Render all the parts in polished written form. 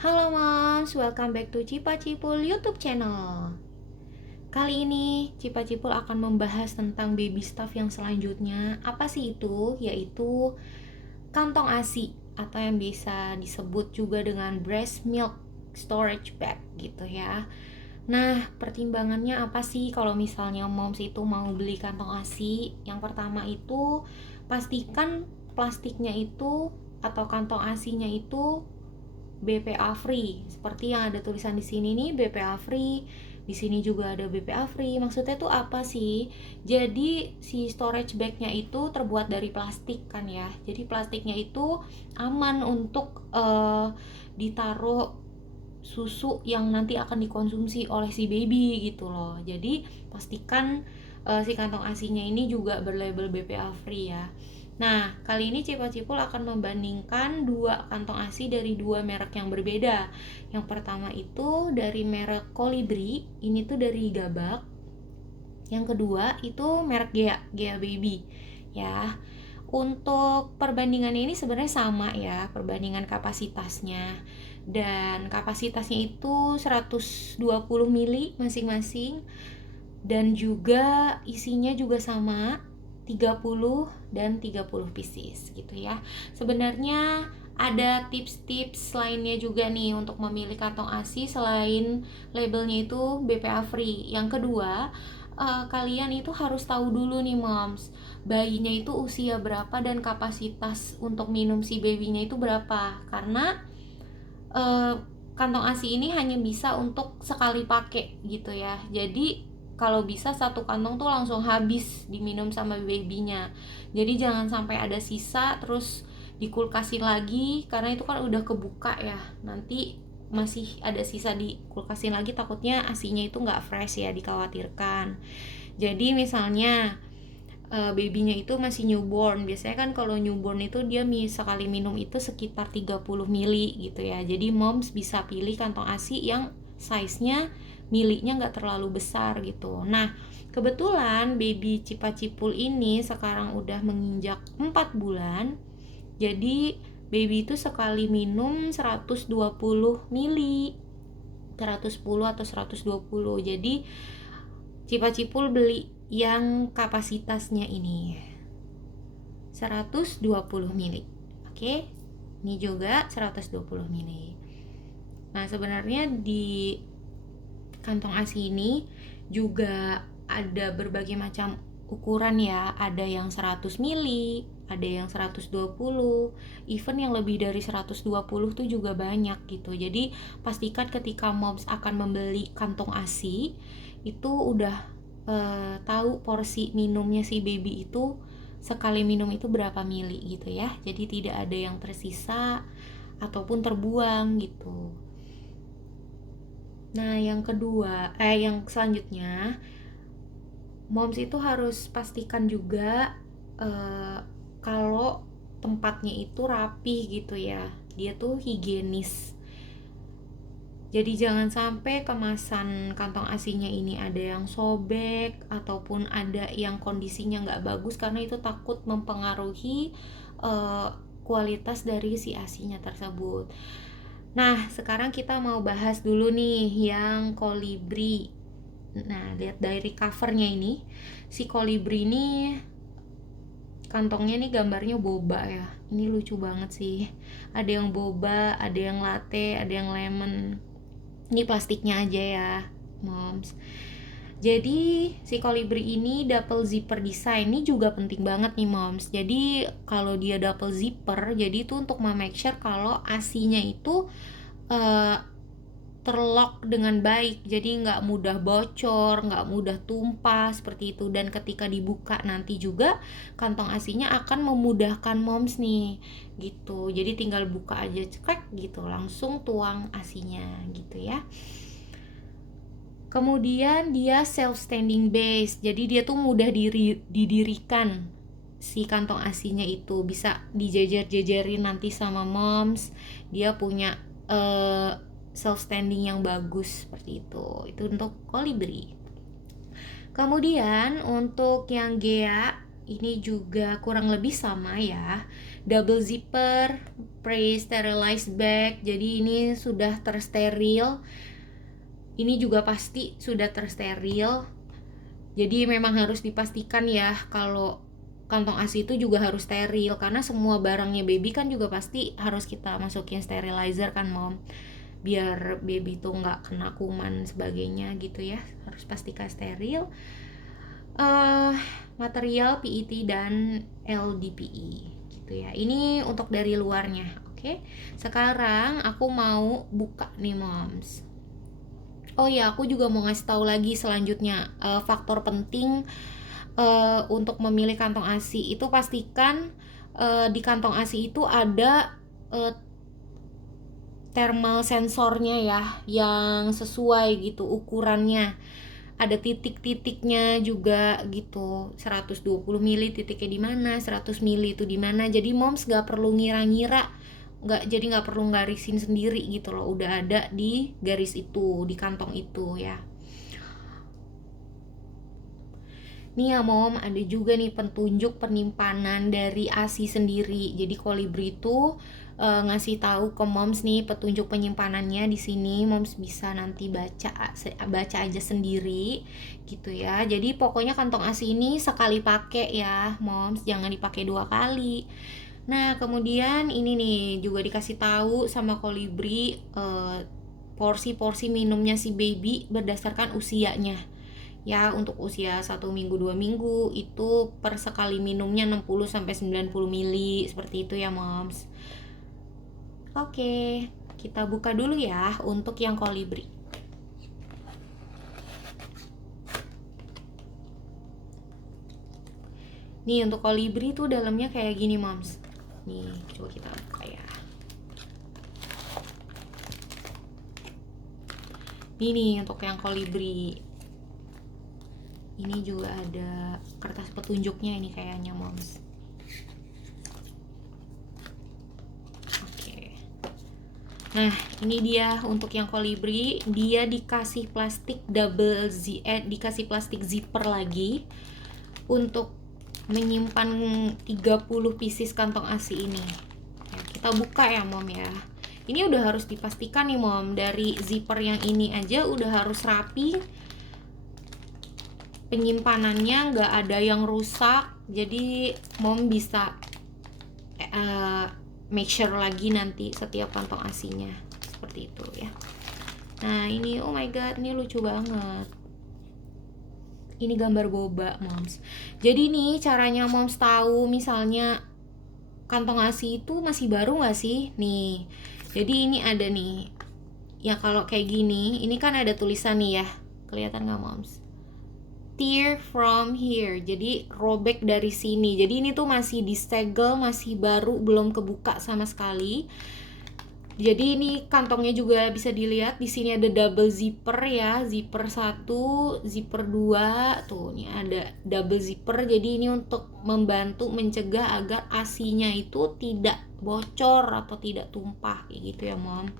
Halo moms, welcome back to Cipa Cipul YouTube channel. Kali ini Cipa Cipul akan membahas tentang baby stuff yang selanjutnya. Apa sih itu? Yaitu kantong ASI atau yang bisa disebut juga dengan breast milk storage bag gitu ya. Nah, pertimbangannya apa sih kalau misalnya moms itu mau beli kantong ASI? Yang pertama itu pastikan plastiknya itu atau kantong ASINya itu BPA free. Seperti yang ada tulisan di sini nih, BPA free. Di sini juga ada BPA free. Maksudnya tuh apa sih? Jadi si storage bagnya itu terbuat dari plastik kan ya. Jadi plastiknya itu aman untuk ditaruh susu yang nanti akan dikonsumsi oleh si baby gitu loh. Jadi pastikan si kantong ASINya ini juga berlabel BPA free ya. Nah, kali ini Cipa Cipul akan membandingkan dua kantong ASI dari dua merek yang berbeda. Yang pertama itu dari merek Kolibri, ini tuh dari Gabak. Yang kedua itu merek Gea Baby ya. Untuk perbandingannya ini sebenarnya sama ya, perbandingan kapasitasnya. Dan kapasitasnya itu 120 mili masing-masing. Dan juga isinya juga sama, 30 dan 30 pieces gitu ya. Sebenarnya ada tips-tips lainnya juga nih untuk memilih kantong ASI selain labelnya itu BPA free. Yang kedua, kalian itu harus tahu dulu nih moms, bayinya itu usia berapa dan kapasitas untuk minum si babynya itu berapa. Karena uh, kantong ASI ini hanya bisa untuk sekali pakai gitu ya. Jadi kalau bisa satu kantong tuh langsung habis diminum sama babynya. Jadi jangan sampai ada sisa terus dikulkasin lagi, karena itu kan udah kebuka ya. Nanti masih ada sisa dikulkasin lagi, takutnya asinya itu nggak fresh ya, dikhawatirkan. Jadi misalnya babynya itu masih newborn. Biasanya kan kalau newborn itu dia sekali minum itu sekitar 30 mili gitu ya. Jadi moms bisa pilih kantong ASI yang size-nya milinya nggak terlalu besar gitu. Nah, kebetulan baby Cipa Cipul ini sekarang udah menginjak 4 bulan. Jadi baby itu sekali minum 120 mili, 110 atau 120. Jadi Cipa Cipul beli yang kapasitasnya ini 120 mili. Oke. Ini juga 120 mili. Nah, sebenarnya di kantong ASI ini juga ada berbagai macam ukuran ya. Ada yang 100 mili, ada yang 120, even yang lebih dari 120 tuh juga banyak gitu. Jadi pastikan ketika moms akan membeli kantong ASI itu udah tahu porsi minumnya si baby itu sekali minum itu berapa mili gitu ya. Jadi tidak ada yang tersisa ataupun terbuang gitu. Nah, yang selanjutnya, moms itu harus pastikan juga kalau tempatnya itu rapih gitu ya. Dia tuh higienis. Jadi jangan sampai kemasan kantong ASINya ini ada yang sobek ataupun ada yang kondisinya nggak bagus, karena itu takut mempengaruhi kualitas dari si ASINya tersebut. Nah, sekarang kita mau bahas dulu nih yang Kolibri. Nah, lihat dari covernya ini, si Kolibri ini kantongnya nih gambarnya boba ya. Ini lucu banget sih. Ada yang boba, ada yang latte, ada yang lemon. Ini plastiknya aja ya, moms. Jadi si Kolibri ini double zipper design. Ini juga penting banget nih moms. Jadi kalau dia double zipper, jadi itu untuk make sure kalau ASINya itu uh, terlock dengan baik, jadi nggak mudah bocor, nggak mudah tumpah seperti itu. Dan ketika dibuka nanti juga kantong ASINya akan memudahkan moms nih gitu. Jadi tinggal buka aja cekrek gitu, langsung tuang ASINya gitu ya. Kemudian dia self standing base, jadi dia tuh mudah didirikan. Si kantong ASINya itu bisa dijejer-jejerin nanti sama moms. Dia punya self standing yang bagus seperti itu. Itu untuk Kolibri. Kemudian untuk yang Gea ini juga kurang lebih sama ya. double zipper, pre-sterilized bag. Jadi ini sudah tersteril. Ini juga pasti sudah tersteril. Jadi memang harus dipastikan ya kalau kantong ASI itu juga harus steril, karena semua barangnya baby kan juga pasti harus kita masukin sterilizer kan mom, biar baby tuh nggak kena kuman sebagainya gitu ya, harus pastikan steril. Material PET dan LDPE gitu ya. Ini untuk dari luarnya. Oke, sekarang aku mau buka nih moms. Oh ya, aku juga mau ngasih tahu lagi selanjutnya, faktor penting untuk memilih kantong ASI itu pastikan di kantong ASI itu ada thermal sensornya ya, yang sesuai gitu ukurannya. Ada titik-titiknya juga gitu, 120 mili titiknya di mana, 100 mili itu di mana. Jadi moms gak perlu ngira-ngira, nggak perlu garisin sendiri gitu loh, udah ada di garis itu, di kantong itu ya. Nih ya mom, ada juga nih petunjuk penyimpanan dari ASI sendiri. Jadi Kolibri itu ngasih tahu ke moms nih petunjuk penyimpanannya di sini. Moms bisa nanti baca aja sendiri gitu ya. Jadi pokoknya kantong ASI ini sekali pakai ya moms, jangan dipakai 2 kali. Nah kemudian ini nih juga dikasih tahu sama Kolibri porsi-porsi minumnya si baby berdasarkan usianya. Ya, untuk usia 1 minggu 2 minggu itu per sekali minumnya 60 sampai 90 mili, seperti itu ya moms. Oke, kita buka dulu ya untuk yang Kolibri. Nih untuk Kolibri tuh dalamnya kayak gini moms. Nih coba kita buka ya. Ini untuk yang Kolibri. Ini juga ada kertas petunjuknya ini kayaknya moms. Oke. Nah ini dia untuk yang Kolibri, dia dikasih plastik dikasih plastik zipper lagi untuk menyimpan 30 pieces kantong ASI ini ya, kita buka ya mom ya. Ini udah harus dipastikan nih mom, dari zipper yang ini aja udah harus rapi, penyimpanannya nggak ada yang rusak, jadi mom bisa make sure lagi nanti setiap kantong ASINya seperti itu ya. Nah ini oh my god, ini lucu banget. Ini gambar boba moms. Jadi nih caranya moms tahu misalnya kantong ASI itu masih baru nggak sih? Nih, jadi ini ada nih ya, kalau kayak gini ini kan ada tulisan nih ya, kelihatan nggak moms? Tear from here, jadi robek dari sini. Jadi ini tuh masih disegel, masih baru, belum kebuka sama sekali. Jadi ini kantongnya juga bisa dilihat di sini ada double zipper ya, zipper 1, zipper 2. Tuh, ini ada double zipper. Jadi ini untuk membantu mencegah agar ASINya itu tidak bocor atau tidak tumpah kayak gitu ya, Mom.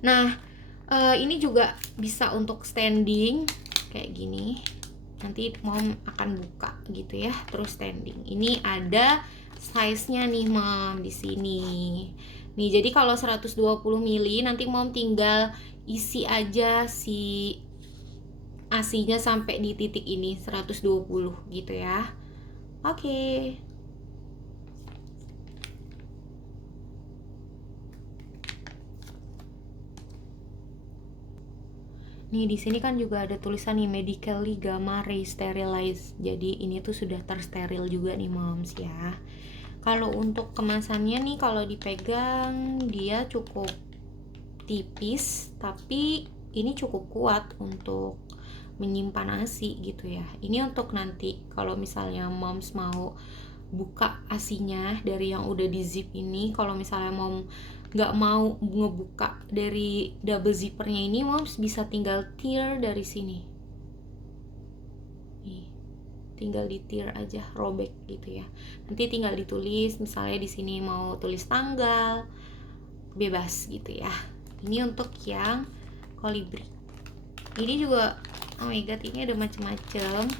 Nah, ini juga bisa untuk standing kayak gini. Nanti Mom akan buka gitu ya, terus standing. Ini ada size-nya nih, Mom, di sini. Nih, jadi kalau 120 mili nanti Mom tinggal isi aja si ASINya sampai di titik ini 120 gitu ya. Oke. Nih di sini kan juga ada tulisan nih medically gamma ray sterilized. Jadi ini tuh sudah tersteril juga nih moms ya. Kalau untuk kemasannya nih kalau dipegang dia cukup tipis, tapi ini cukup kuat untuk menyimpan ASI gitu ya. Ini untuk nanti kalau misalnya moms mau buka ASINya dari yang udah di zip ini, kalau misalnya mom nggak mau ngebuka dari double zippernya ini, moms bisa tinggal tear dari sini. Nih, tinggal di tear aja, robek gitu ya. Nanti tinggal ditulis, misalnya di sini mau tulis tanggal, bebas gitu ya. Ini untuk yang Kolibri. Ini juga, oh my god, ini ada macam-macam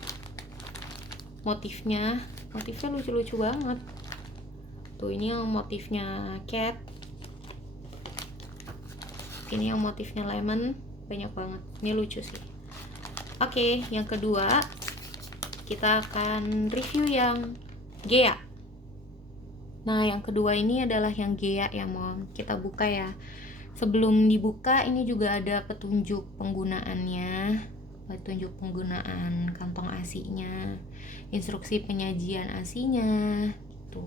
motifnya lucu-lucu banget. gitu. Ini yang motifnya cat, ini yang motifnya lemon, banyak banget. Ini lucu sih. Oke, yang kedua kita akan review yang Gea. Nah, yang kedua ini adalah yang Gea ya, Mom. Kita buka ya. Sebelum dibuka, ini juga ada petunjuk penggunaannya, petunjuk penggunaan kantong ASI-nya, instruksi penyajian ASI-nya, gitu.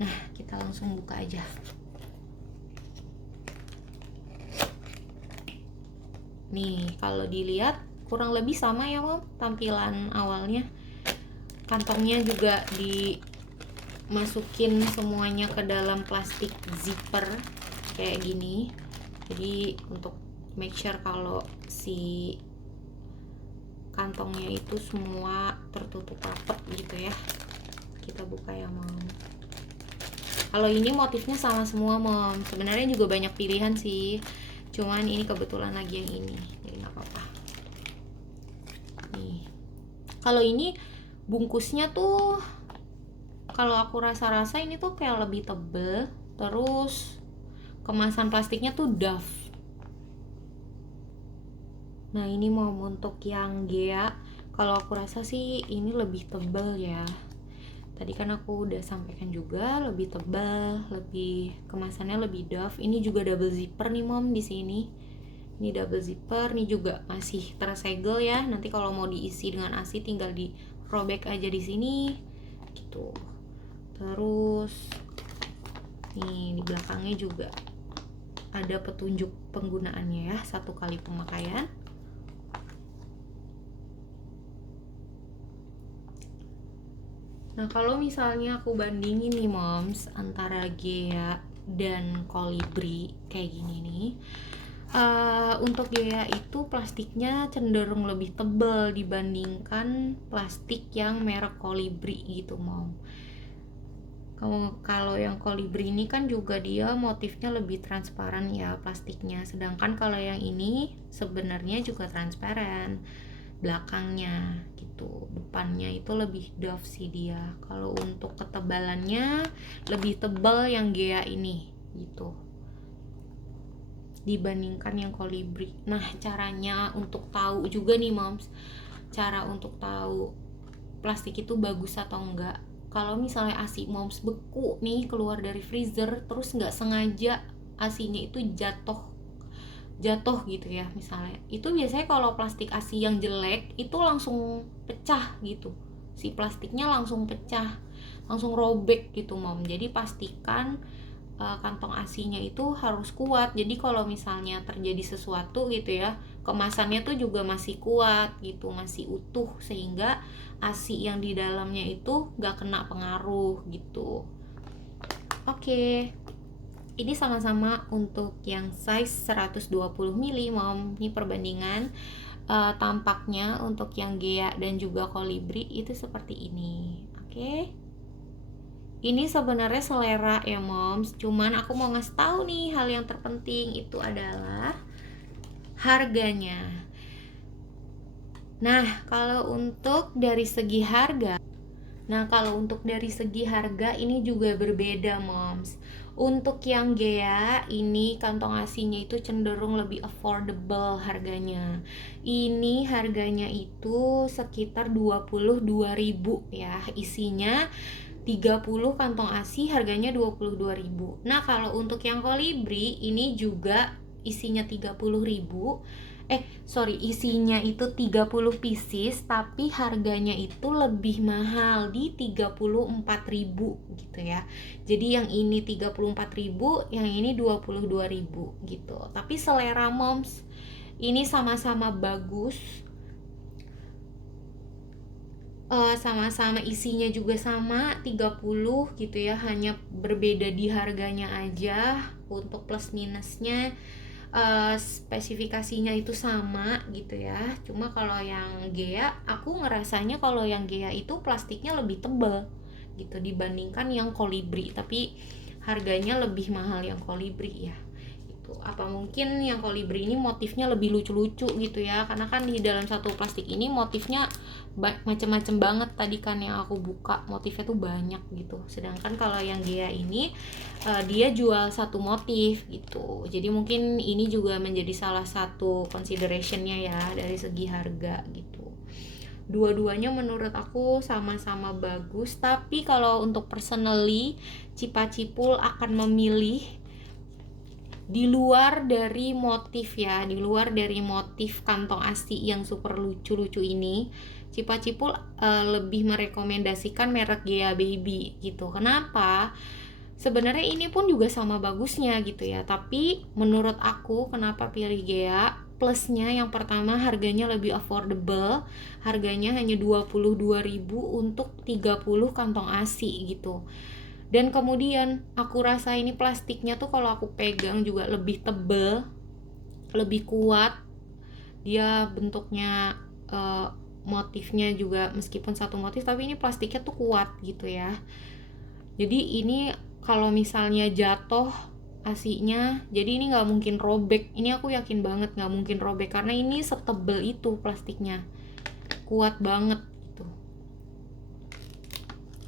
Nah, kita langsung buka aja. Nih, kalau dilihat kurang lebih sama ya, Mom, tampilan awalnya. Kantongnya juga dimasukin semuanya ke dalam plastik zipper kayak gini. Jadi untuk make sure kalau si kantongnya itu semua tertutup rapat gitu ya. Kita buka ya, Mom. Kalau ini motifnya sama semua, Mom. Sebenarnya juga banyak pilihan sih, cuman ini kebetulan lagi yang ini, jadi nggak apa-apa. Nih, kalau ini bungkusnya tuh, kalau aku rasa-rasa ini tuh kayak lebih tebel. Terus kemasan plastiknya tuh doff. Nah, ini mau untuk yang Gea, kalau aku rasa sih ini lebih tebel ya. Tadi kan aku udah sampaikan juga lebih tebal, lebih kemasannya lebih doff. Ini juga double zipper nih, Mom, di sini. Ini double zipper, ini juga masih tersegel ya. Nanti kalau mau diisi dengan ASI tinggal dirobek aja di sini gitu. Terus nih di belakangnya juga ada petunjuk penggunaannya ya, 1 kali pemakaian. Nah, kalau misalnya aku bandingin nih, Moms, antara Gea dan Kolibri kayak gini nih, untuk Gea itu plastiknya cenderung lebih tebal dibandingkan plastik yang merek Kolibri gitu, Mom. Kalau yang Kolibri ini kan juga dia motifnya lebih transparan ya plastiknya, sedangkan kalau yang ini sebenarnya juga transparan belakangnya gitu, depannya itu lebih doff sih dia. Kalau untuk ketebalannya lebih tebal yang Gea ini gitu dibandingkan yang Kolibri. Nah, caranya untuk tahu juga nih, Moms, cara untuk tahu plastik itu bagus atau enggak. Kalau misalnya ASI Moms beku nih keluar dari freezer, terus nggak sengaja ASInya itu jatuh gitu ya misalnya, itu biasanya kalau plastik ASI yang jelek itu langsung pecah gitu, si plastiknya langsung pecah, langsung robek gitu, Mom. Jadi pastikan kantong ASInya itu harus kuat. Jadi kalau misalnya terjadi sesuatu gitu ya, kemasannya tuh juga masih kuat gitu, masih utuh, sehingga ASI yang di dalamnya itu gak kena pengaruh gitu. Oke. Ini sama-sama untuk yang size 120 ml, Mom. Ini perbandingan tampaknya untuk yang Gea dan juga Kolibri itu seperti ini. Oke. Ini sebenarnya selera ya, Moms. Cuman aku mau ngasih tahu nih hal yang terpenting itu adalah harganya. Nah, kalau untuk dari segi harga ini juga berbeda, Moms. Untuk yang Gea ini kantong ASInya itu cenderung lebih affordable harganya. Ini harganya itu sekitar 22.000 ya. Isinya 30 kantong ASI, harganya 22.000. Nah, kalau untuk yang Kolibri ini juga isinya 30.000. Isinya itu 30 pieces, tapi harganya itu lebih mahal di 34.000 gitu ya. Jadi yang ini 34.000, yang ini 22.000 gitu. Tapi selera Moms ini sama-sama bagus. Sama-sama isinya juga sama 30 gitu ya, hanya berbeda di harganya aja. Untuk plus minusnya spesifikasinya itu sama gitu ya. Cuma kalau yang Gea, aku ngerasanya kalau yang Gea itu plastiknya lebih tebal gitu dibandingkan yang Kolibri, tapi harganya lebih mahal yang Kolibri ya gitu. gitu. Apa mungkin yang kolibri ini motifnya lebih lucu-lucu gitu ya, karena kan di dalam satu plastik ini motifnya macem-macem banget. Tadi kan yang aku buka motifnya tuh banyak gitu, sedangkan kalau yang Gea ini dia jual satu motif gitu. Jadi mungkin ini juga menjadi salah satu considerationnya ya dari segi harga gitu. Dua-duanya menurut aku sama-sama bagus, tapi kalau untuk personally Cipacipul akan memilih di luar dari motif ya, di luar dari motif kantong ASI yang super lucu-lucu ini, Cipacipul lebih merekomendasikan merek Gea Baby gitu. Kenapa? Sebenarnya ini pun juga sama bagusnya gitu ya, tapi menurut aku kenapa pilih Gea, plusnya yang pertama harganya lebih affordable, harganya hanya 22.000 untuk 30 kantong ASI gitu. Dan kemudian aku rasa ini plastiknya tuh kalau aku pegang juga lebih tebel, lebih kuat. Dia bentuknya motifnya juga meskipun satu motif, tapi ini plastiknya tuh kuat gitu ya. Jadi ini kalau misalnya jatuh asinya, jadi ini nggak mungkin robek. Ini aku yakin banget nggak mungkin robek karena ini setebel itu plastiknya, kuat banget gitu.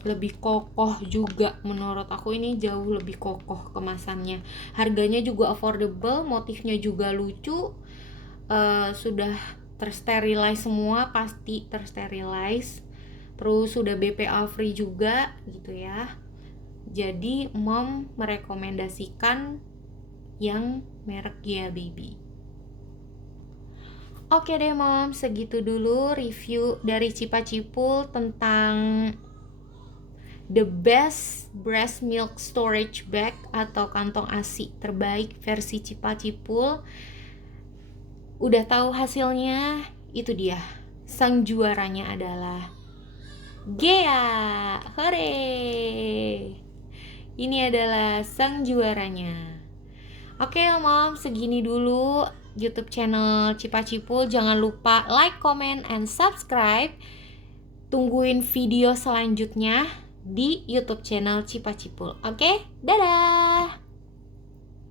Lebih kokoh juga, menurut aku ini jauh lebih kokoh kemasannya. Harganya juga affordable, motifnya juga lucu, sudah tersterilize semua, pasti tersterilize. Terus sudah BPA free juga gitu ya. Jadi mom merekomendasikan yang merek Gea Baby. Oke deh mom, segitu dulu review dari Cipacipul tentang the best breast milk storage bag atau kantong ASI terbaik versi Cipacipul. Udah tahu hasilnya? Itu dia. Sang juaranya adalah Gea. Hore! Ini adalah sang juaranya. Oke mom, segini dulu YouTube channel Cipacipul. Jangan lupa like, comment, and subscribe. Tungguin video selanjutnya di YouTube channel Cipacipul. Oke, dadah!